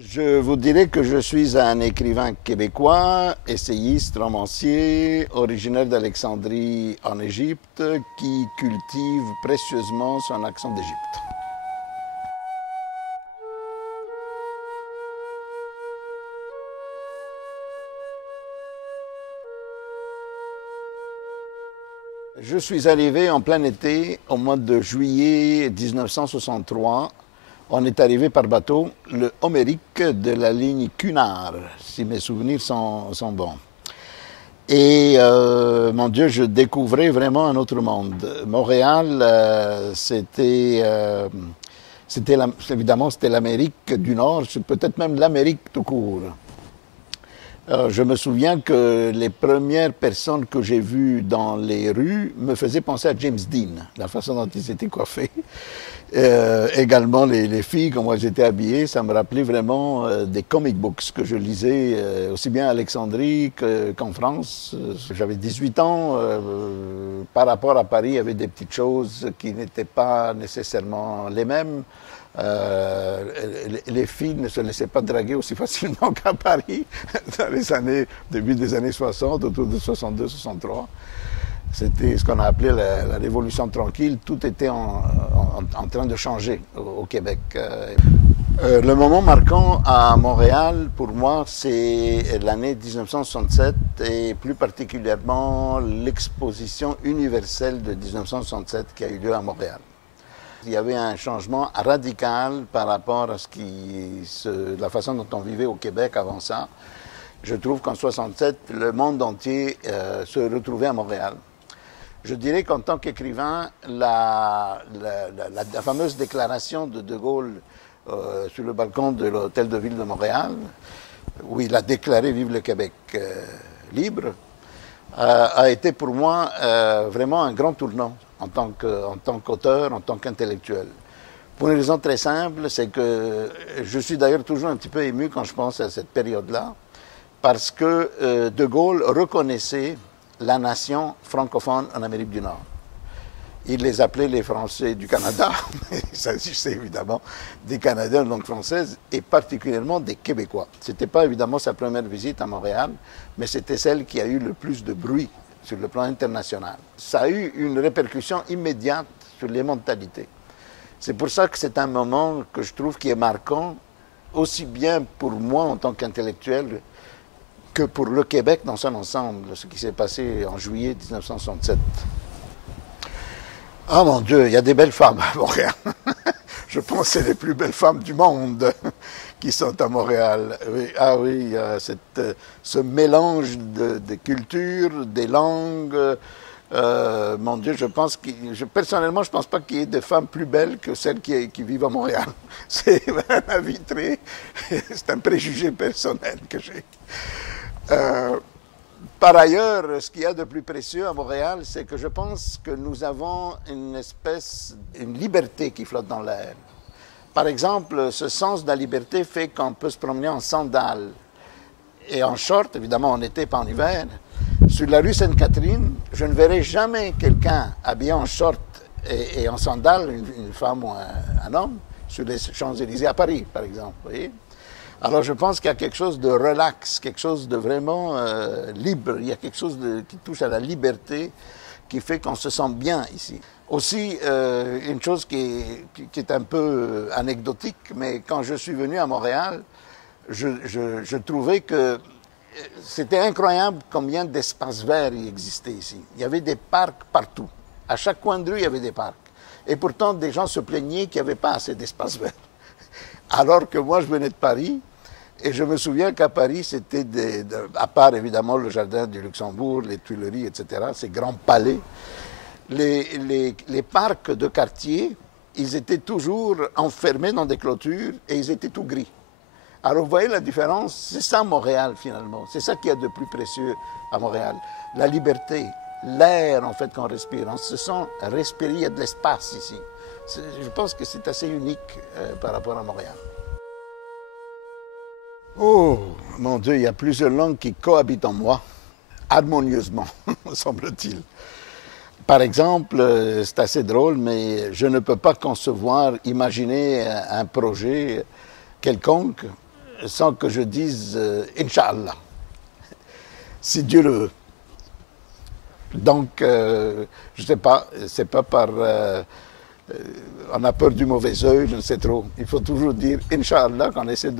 Je vous dirais que je suis un écrivain québécois, essayiste, romancier, originaire d'Alexandrie en Égypte, qui cultive précieusement son accent d'Égypte. Je suis arrivé en plein été, au mois de juillet 1963. On est arrivé par bateau, le Homérique de la ligne Cunard, si mes souvenirs sont bons. Et mon Dieu, je découvrais vraiment un autre monde. Montréal, évidemment, c'était l'Amérique du Nord, peut-être même l'Amérique tout court. Je me souviens que les premières personnes que j'ai vues dans les rues me faisaient penser à James Dean, la façon dont ils étaient coiffés. Également les filles, comment elles étaient habillées, ça me rappelait vraiment des comic books que je lisais aussi bien à Alexandrie qu'en France. J'avais 18 ans, par rapport à Paris, il y avait des petites choses qui n'étaient pas nécessairement les mêmes. Les filles ne se laissaient pas draguer aussi facilement qu'à Paris dans les années, début des années 60, autour de 62-63. C'était ce qu'on a appelé la révolution tranquille. Tout était en train de changer au Québec. Le moment marquant à Montréal, pour moi, c'est l'année 1967 et plus particulièrement l'exposition universelle de 1967 qui a eu lieu à Montréal. Il y avait un changement radical par rapport à la façon dont on vivait au Québec avant ça. Je trouve qu'en 67, le monde entier se retrouvait à Montréal. Je dirais qu'en tant qu'écrivain, la fameuse déclaration de De Gaulle sur le balcon de l'Hôtel de Ville de Montréal, où il a déclaré « Vive le Québec libre », a été pour moi vraiment un grand tournant en tant qu'auteur, en tant qu'intellectuel. Pour une raison très simple, c'est que je suis d'ailleurs toujours un petit peu ému quand je pense à cette période-là, parce que De Gaulle reconnaissait la nation francophone en Amérique du Nord. Il les appelait les Français du Canada, mais il s'agissait évidemment des Canadiens de langue française et particulièrement des Québécois. Ce n'était pas évidemment sa première visite à Montréal, mais c'était celle qui a eu le plus de bruit sur le plan international. Ça a eu une répercussion immédiate sur les mentalités. C'est pour ça que c'est un moment que je trouve qui est marquant, aussi bien pour moi en tant qu'intellectuel que pour le Québec dans son ensemble, ce qui s'est passé en juillet 1967. Ah mon Dieu, il y a des belles femmes à Montréal. Je pense que c'est les plus belles femmes du monde qui sont à Montréal. Oui, ah oui, il y a ce mélange de cultures, des langues. Mon Dieu, personnellement, je ne pense pas qu'il y ait des femmes plus belles que celles qui vivent à Montréal. C'est un avis c'est un préjugé personnel que j'ai. Par ailleurs, ce qu'il y a de plus précieux à Montréal, c'est que je pense que nous avons une liberté qui flotte dans l'air. Par exemple, ce sens de la liberté fait qu'on peut se promener en sandales et en short, évidemment en été, pas en hiver. Sur la rue Sainte-Catherine, je ne verrai jamais quelqu'un habillé en short et en sandales, une femme ou un homme, sur les Champs-Élysées à Paris, par exemple. Vous voyez? Alors je pense qu'il y a quelque chose de relax, quelque chose de vraiment libre. Il y a quelque chose qui touche à la liberté, qui fait qu'on se sent bien ici. Aussi, une chose qui est un peu anecdotique, mais quand je suis venu à Montréal, je trouvais que c'était incroyable combien d'espaces verts il existait ici. Il y avait des parcs partout. À chaque coin de rue, il y avait des parcs. Et pourtant, des gens se plaignaient qu'il n'y avait pas assez d'espaces verts. Alors que moi, je venais de Paris, et je me souviens qu'à Paris, c'était, à part évidemment le jardin du Luxembourg, les Tuileries, etc., ces grands palais, les parcs de quartier, ils étaient toujours enfermés dans des clôtures et ils étaient tout gris. Alors vous voyez la différence, c'est ça Montréal finalement, c'est ça qu'il y a de plus précieux à Montréal, la liberté, l'air en fait qu'on respire, on se sent respirer, il y a de l'espace ici. Je pense que c'est assez unique par rapport à Montréal. Oh, mon Dieu, il y a plusieurs langues qui cohabitent en moi, harmonieusement, semble-t-il. Par exemple, c'est assez drôle, mais je ne peux pas concevoir, imaginer un projet quelconque sans que je dise Inch'Allah, si Dieu le veut. Donc, je ne sais pas, c'est pas par... on a peur du mauvais œil, je ne sais trop. Il faut toujours dire Inch'Allah quand on essaie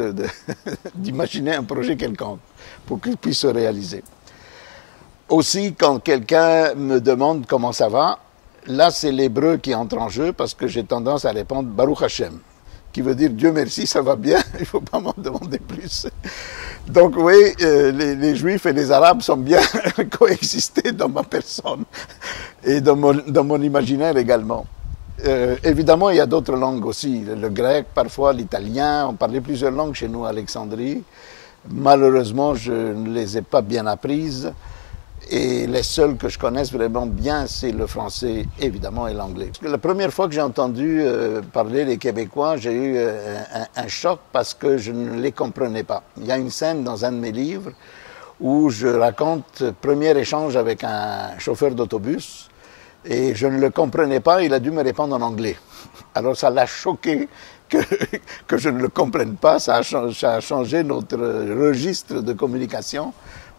d'imaginer un projet quelconque pour qu'il puisse se réaliser. Aussi, quand quelqu'un me demande comment ça va, là c'est l'hébreu qui entre en jeu parce que j'ai tendance à répondre Baruch Hashem, qui veut dire Dieu merci, ça va bien, il ne faut pas m'en demander plus. Donc oui, les Juifs et les Arabes sont bien coexistés dans ma personne et dans mon imaginaire également. Évidemment, il y a d'autres langues aussi, le grec, parfois l'italien, on parlait plusieurs langues chez nous à Alexandrie. Malheureusement, je ne les ai pas bien apprises. Et les seuls que je connaisse vraiment bien, c'est le français, évidemment, et l'anglais. La première fois que j'ai entendu parler les Québécois, j'ai eu un choc parce que je ne les comprenais pas. Il y a une scène dans un de mes livres où je raconte le premier échange avec un chauffeur d'autobus et je ne le comprenais pas, il a dû me répondre en anglais. Alors ça l'a choqué que je ne le comprenne pas, ça a changé notre registre de communication.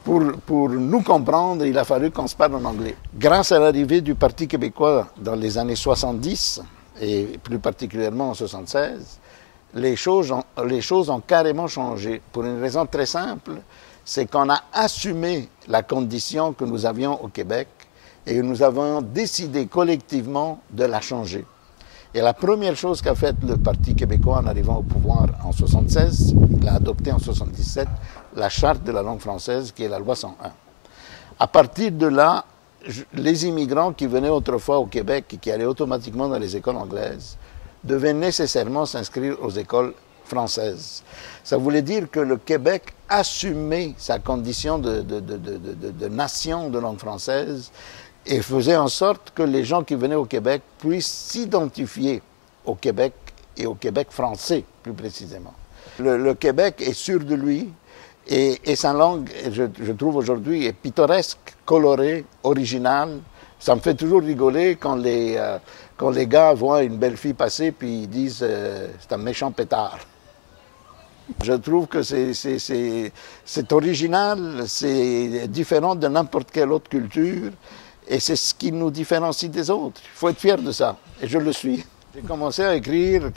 Pour nous comprendre, il a fallu qu'on se parle en anglais. Grâce à l'arrivée du Parti québécois dans les années 70, et plus particulièrement en 76, les choses ont carrément changé. Pour une raison très simple, c'est qu'on a assumé la condition que nous avions au Québec et nous avons décidé collectivement de la changer. Et la première chose qu'a faite le Parti québécois en arrivant au pouvoir en 1976, il l'a adopté en 1977, la Charte de la langue française, qui est la loi 101. À partir de là, les immigrants qui venaient autrefois au Québec et qui allaient automatiquement dans les écoles anglaises devaient nécessairement s'inscrire aux écoles françaises. Ça voulait dire que le Québec assumait sa condition de nation de langue française et faisait en sorte que les gens qui venaient au Québec puissent s'identifier au Québec et au Québec français, plus précisément. Le Québec est sûr de lui et sa langue, je trouve aujourd'hui, est pittoresque, colorée, originale. Ça me fait toujours rigoler quand les gars voient une belle fille passer puis ils disent c'est un méchant pétard. Je trouve que c'est original, c'est différent de n'importe quelle autre culture. Et c'est ce qui nous différencie des autres. Il faut être fier de ça. Et je le suis. J'ai commencé à écrire,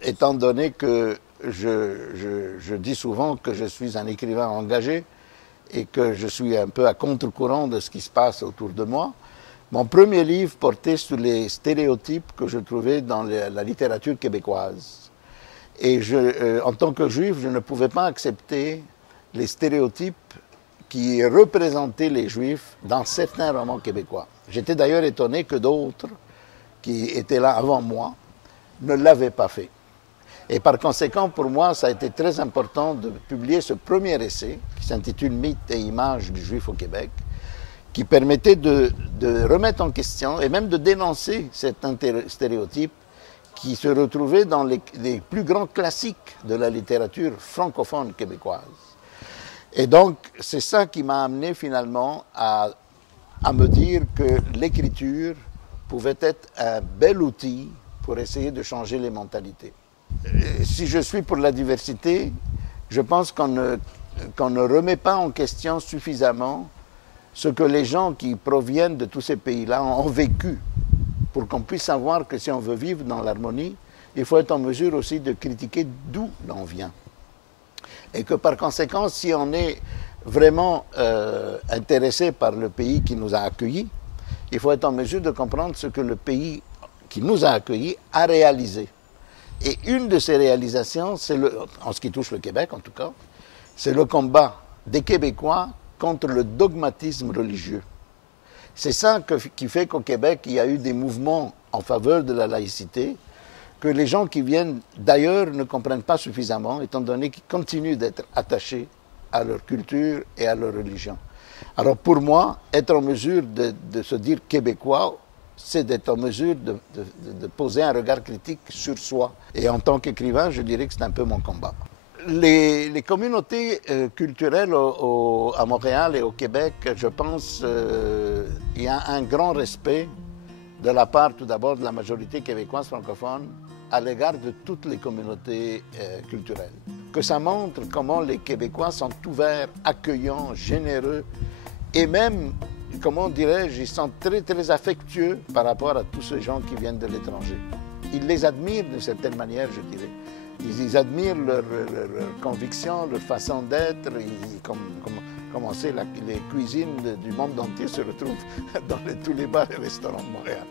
étant donné que je dis souvent que je suis un écrivain engagé et que je suis un peu à contre-courant de ce qui se passe autour de moi. Mon premier livre portait sur les stéréotypes que je trouvais dans la littérature québécoise. Et en tant que juif, je ne pouvais pas accepter les stéréotypes qui représentaient les Juifs dans certains romans québécois. J'étais d'ailleurs étonné que d'autres, qui étaient là avant moi, ne l'avaient pas fait. Et par conséquent, pour moi, ça a été très important de publier ce premier essai, qui s'intitule « Mythes et images du Juif au Québec », qui permettait de remettre en question et même de dénoncer cet stéréotype qui se retrouvait dans les plus grands classiques de la littérature francophone québécoise. Et donc, c'est ça qui m'a amené finalement à me dire que l'écriture pouvait être un bel outil pour essayer de changer les mentalités. Si je suis pour la diversité, je pense qu'on ne remet pas en question suffisamment ce que les gens qui proviennent de tous ces pays-là ont vécu, pour qu'on puisse savoir que si on veut vivre dans l'harmonie, il faut être en mesure aussi de critiquer d'où l'on vient. Et que par conséquent, si on est vraiment intéressé par le pays qui nous a accueillis, il faut être en mesure de comprendre ce que le pays qui nous a accueillis a réalisé. Et une de ces réalisations, en ce qui touche le Québec en tout cas, c'est le combat des Québécois contre le dogmatisme religieux. C'est ça qui fait qu'au Québec, il y a eu des mouvements en faveur de la laïcité, que les gens qui viennent d'ailleurs ne comprennent pas suffisamment, étant donné qu'ils continuent d'être attachés à leur culture et à leur religion. Alors pour moi, être en mesure de se dire québécois, c'est d'être en mesure de poser un regard critique sur soi. Et en tant qu'écrivain, je dirais que c'est un peu mon combat. Les communautés culturelles à Montréal et au Québec, je pense, il y a un grand respect de la part tout d'abord de la majorité québécoise francophone à l'égard de toutes les communautés culturelles. que ça montre comment les Québécois sont ouverts, accueillants, généreux et même, comment dirais-je, ils sont très très affectueux par rapport à tous ces gens qui viennent de l'étranger. Ils les admirent d'une certaine manière, je dirais. Ils admirent leur conviction, leur façon d'être, comment c'est les cuisines du monde entier se retrouvent dans tous les bars et restaurants de Montréal.